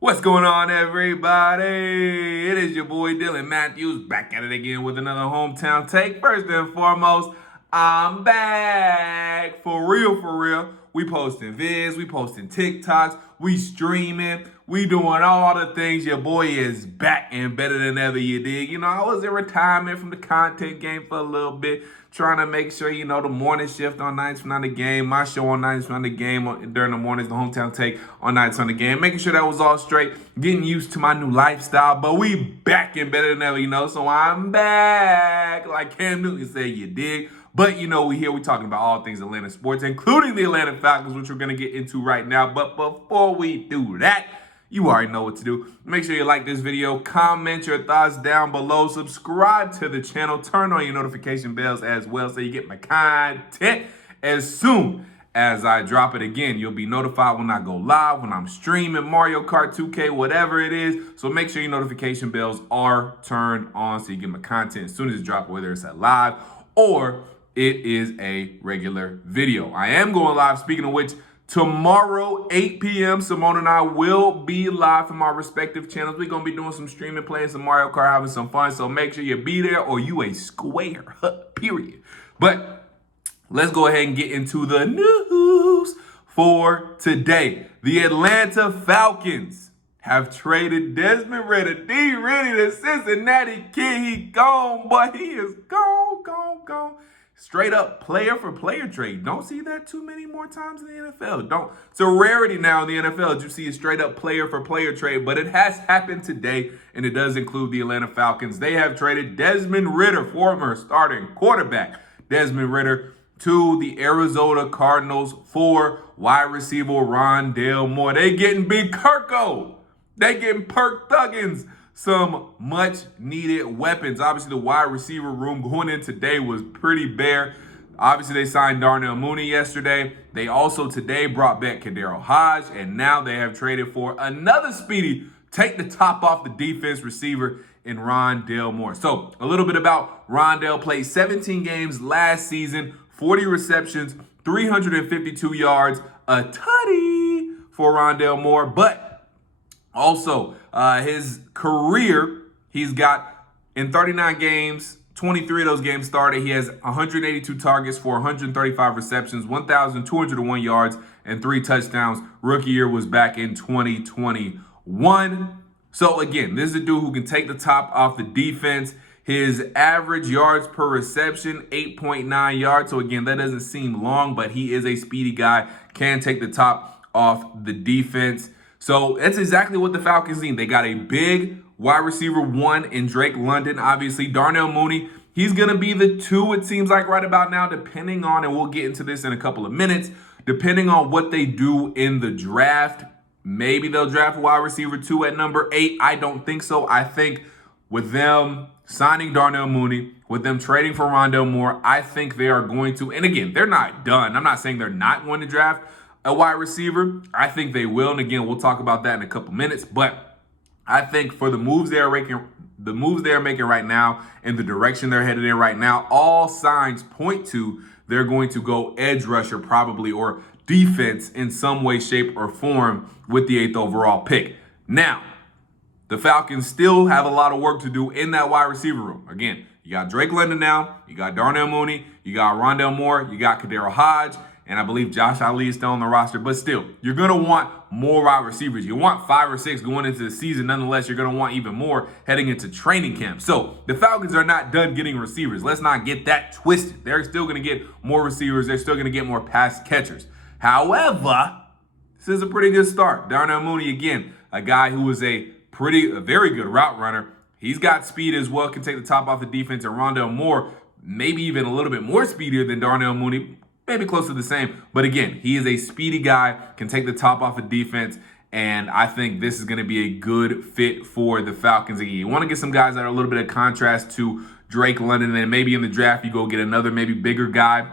What's going on, everybody? It is your boy Dylan Matthews back at it again with another hometown take. First and foremost, I'm back for real, for real. We posting vids, we posting TikToks, we streaming, we doing all the things. Your boy is back and better than ever, you dig? You know, I was in retirement from the content game for a little bit, trying to make sure, you know, the morning shift on nights from the game, my show on nights from the game during the mornings, the hometown take on nights on the game, making sure that was all straight, getting used to my new lifestyle. But we back and better than ever, you know, so I'm back, like Cam Newton said, you dig? But, you know, we talking about all things Atlanta sports, including the Atlanta Falcons, which we're going to get into right now. But before we do that, you already know what to do. Make sure you like this video, comment your thoughts down below, subscribe to the channel, turn on your notification bells as well so you get my content as soon as I drop it. Again, you'll be notified when I go live, when I'm streaming Mario Kart 2K, whatever it is. So make sure your notification bells are turned on so you get my content as soon as it drops, whether it's a live or it is a regular video. I am going live, speaking of which, tomorrow, 8 p.m., Symone and I will be live from our respective channels. We're going to be doing some streaming, playing some Mario Kart, having some fun. So make sure you be there or you a square, period. But let's go ahead and get into the news for today. The Atlanta Falcons have traded Desmond Ritter, the Cincinnati kid. He gone, but he is gone. Straight up player for player trade. Don't see that too many more times in the NFL. It's a rarity now in the NFL that you see a straight up player for player trade, but it has happened today, and it does include the Atlanta Falcons. They have traded Desmond Ritter, former starting quarterback Desmond Ritter, to the Arizona Cardinals for wide receiver Rondale Moore. They getting Big Kirko. They getting Perk Thuggins. Some much needed weapons. Obviously, the wide receiver room going in today was pretty bare. Obviously, they signed Darnell Mooney yesterday. They also today brought back Cardinals Hodge, and now they have traded for another speedy, take the top off the defense receiver in Rondale Moore. So a little bit about Rondale. Played 17 games last season, 40 receptions, 352 yards, a tutty for Rondale Moore, but also, his career, he's got in 39 games, 23 of those games started. He has 182 targets for 135 receptions, 1,201 yards, and 3 touchdowns. Rookie year was back in 2021. So again, this is a dude who can take the top off the defense. His average yards per reception, 8.9 yards. So again, that doesn't seem long, but he is a speedy guy, can take the top off the defense. So that's exactly what the Falcons need. They got a big wide receiver 1 in Drake London. Obviously, Darnell Mooney, he's going to be the 2, it seems like, right about now, depending on, and we'll get into this in a couple of minutes, depending on what they do in the draft. Maybe they'll draft a wide receiver 2 at number 8. I don't think so. I think with them signing Darnell Mooney, with them trading for Rondale Moore, I think they are going to, and again, they're not done. I'm not saying they're not going to draft a wide receiver. I think they will, and again, we'll talk about that in a couple minutes. But I think for the moves they are making right now, and the direction they're headed in right now, all signs point to they're going to go edge rusher probably, or defense in some way, shape, or form with the 8th overall pick. Now, the Falcons still have a lot of work to do in that wide receiver room. Again, you got Drake London now, you got Darnell Mooney, you got Rondale Moore, you got Cardinals Hodge, and I believe Josh Ali is still on the roster. But still, you're going to want more wide receivers. You want 5 or 6 going into the season. Nonetheless, you're going to want even more heading into training camp. So the Falcons are not done getting receivers. Let's not get that twisted. They're still going to get more receivers. They're still going to get more pass catchers. However, this is a pretty good start. Darnell Mooney, again, a guy who is a very good route runner. He's got speed as well, can take the top off the defense. And Rondale Moore, maybe even a little bit more speedier than Darnell Mooney, maybe close to the same. But again, he is a speedy guy, can take the top off the defense, and I think this is going to be a good fit for the Falcons. Again, you want to get some guys that are a little bit of contrast to Drake London, and then maybe in the draft you go get another maybe bigger guy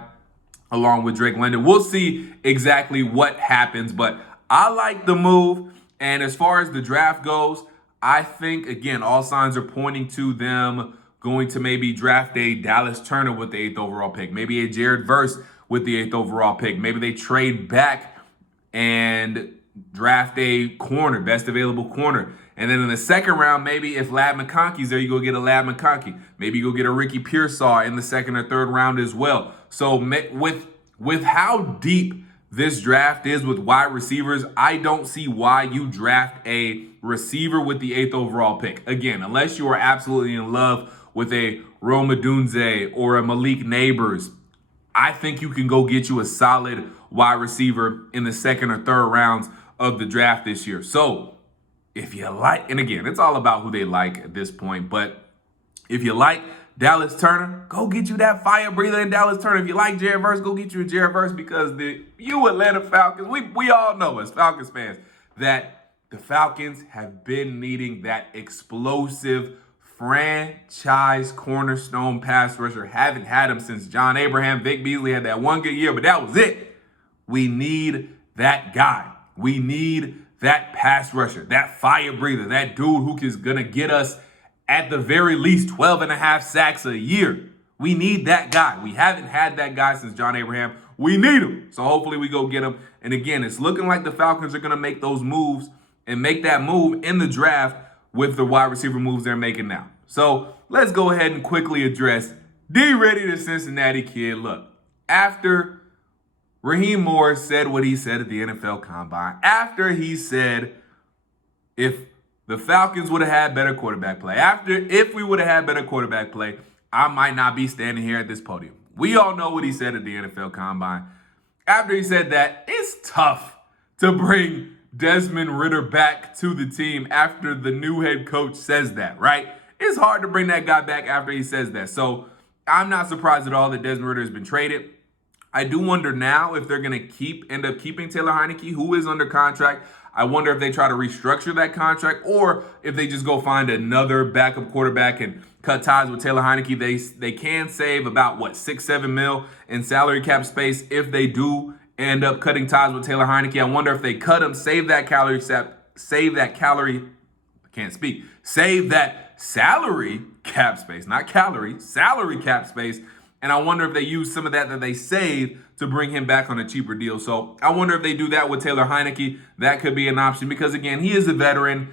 along with Drake London. We'll see exactly what happens, but I like the move. And as far as the draft goes, I think, again, all signs are pointing to them going to maybe draft a Dallas Turner with the 8th overall pick, maybe a Jared Verse with the 8th overall pick. Maybe they trade back and draft a corner, best available corner. And then in the second round, maybe if Ladd McConkey's there, you go get a Ladd McConkey. Maybe you go get a Ricky Pearsall in the second or third round as well. So with how deep this draft is with wide receivers, I don't see why you draft a receiver with the 8th overall pick. Again, unless you are absolutely in love with a Rome Odunze or a Malik Neighbors, I think you can go get you a solid wide receiver in the second or third rounds of the draft this year. So if you like, and again, it's all about who they like at this point, but if you like Dallas Turner, go get you that fire breather in Dallas Turner. If you like Jared Verse, go get you a Jared Verse, because you Atlanta Falcons, we all know as Falcons fans that the Falcons have been needing that explosive franchise cornerstone pass rusher. Haven't had him since John Abraham. Vic Beasley had that one good year, but that was it. We need that guy. We need that pass rusher, that fire breather, that dude who is going to get us at the very least 12 and a half sacks a year. We need that guy. We haven't had that guy since John Abraham. We need him. So hopefully we go get him. And again, it's looking like the Falcons are going to make those moves and make that move in the draft with the wide receiver moves they're making now. So let's go ahead and quickly address D-Ready, the Cincinnati kid. Look, after Raheem Morris said what he said at the NFL Combine, after he said if the Falcons would have had better quarterback play, if we would have had better quarterback play, I might not be standing here at this podium. We all know what he said at the NFL Combine. After he said that, it's tough to bring Desmond Ridder back to the team after the new head coach says that, right? It's hard to bring that guy back after he says that. So I'm not surprised at all that Desmond Ridder has been traded. I do wonder now if they're going to end up keeping Taylor Heinicke, who is under contract. I wonder if they try to restructure that contract or if they just go find another backup quarterback and cut ties with Taylor Heinicke. They can save about, $6-7 mil in salary cap space if they do end up cutting ties with Taylor Heinicke. I wonder if they cut him, save that salary cap space, not calorie, salary cap space. And I wonder if they use some of that they save to bring him back on a cheaper deal. So I wonder if they do that with Taylor Heinicke. That could be an option because, again, he is a veteran.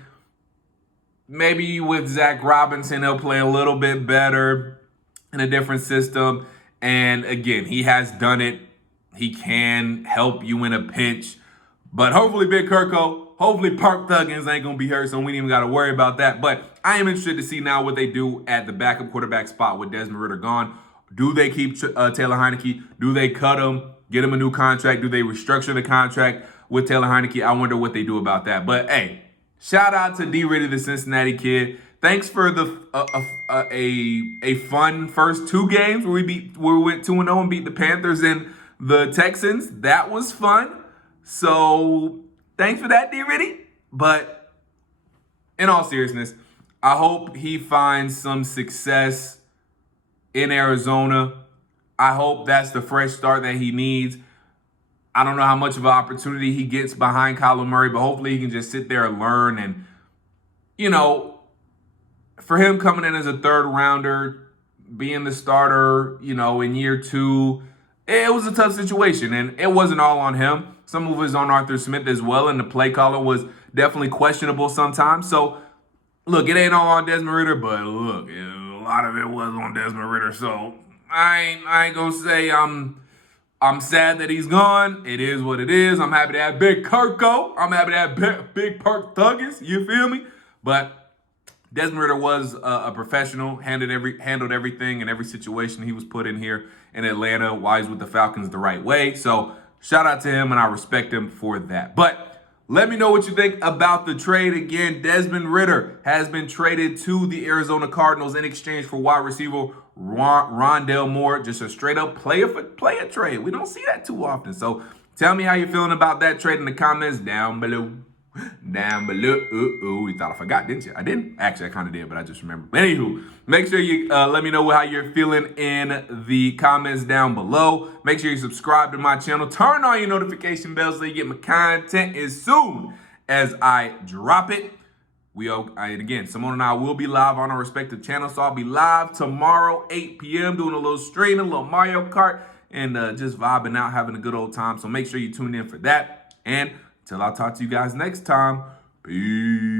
Maybe with Zach Robinson, he'll play a little bit better in a different system. And, again, he has done it. He can help you in a pinch. But hopefully Big Kirko, hopefully Park Thuggins ain't going to be hurt, so we ain't even got to worry about that. But I am interested to see now what they do at the backup quarterback spot with Desmond Ridder gone. Do they keep Taylor Heinicke? Do they cut him, get him a new contract? Do they restructure the contract with Taylor Heinicke? I wonder what they do about that. But, hey, shout out to D-Ready, the Cincinnati kid. Thanks for a fun first two games where we went 2-0 and beat the Panthers and the Texans. That was fun. So thanks for that, D-Ready. But in all seriousness, I hope he finds some success in Arizona. I hope that's the fresh start that he needs. I don't know how much of an opportunity he gets behind Kyler Murray, but hopefully he can just sit there and learn. And, for him coming in as a third rounder, being the starter, in year two, it was a tough situation. And it wasn't all on him. Some of it was on Arthur Smith as well. And the play caller was definitely questionable sometimes. So, look, it ain't all on Desmond Ridder, but look, a lot of it was on Desmond Ridder. So I ain't gonna say I'm sad that he's gone. It is what it is. I'm happy to have Big Kirko. I'm happy to have Big Park Thuggins. You feel me? But Desmond Ridder was a professional, handled everything in every situation he was put in here in Atlanta while he's with the Falcons the right way. So shout out to him, and I respect him for that. But let me know what you think about the trade. Again, Desmond Ridder has been traded to the Arizona Cardinals in exchange for wide receiver Rondale Moore. Just a straight-up player trade. We don't see that too often. So tell me how you're feeling about that trade in the comments down below. You thought I forgot, didn't you? I didn't. Actually, I kind of did, but I just remembered. But anywho, make sure you let me know how you're feeling in the comments down below. Make sure you subscribe to my channel. Turn on your notification bell so you get my content as soon as I drop it. Again, Symone and I will be live on our respective channels. So I'll be live tomorrow, 8 p.m., doing a little stream, a little Mario Kart, and just vibing out, having a good old time. So make sure you tune in for that. And Till I talk to you guys next time. Peace.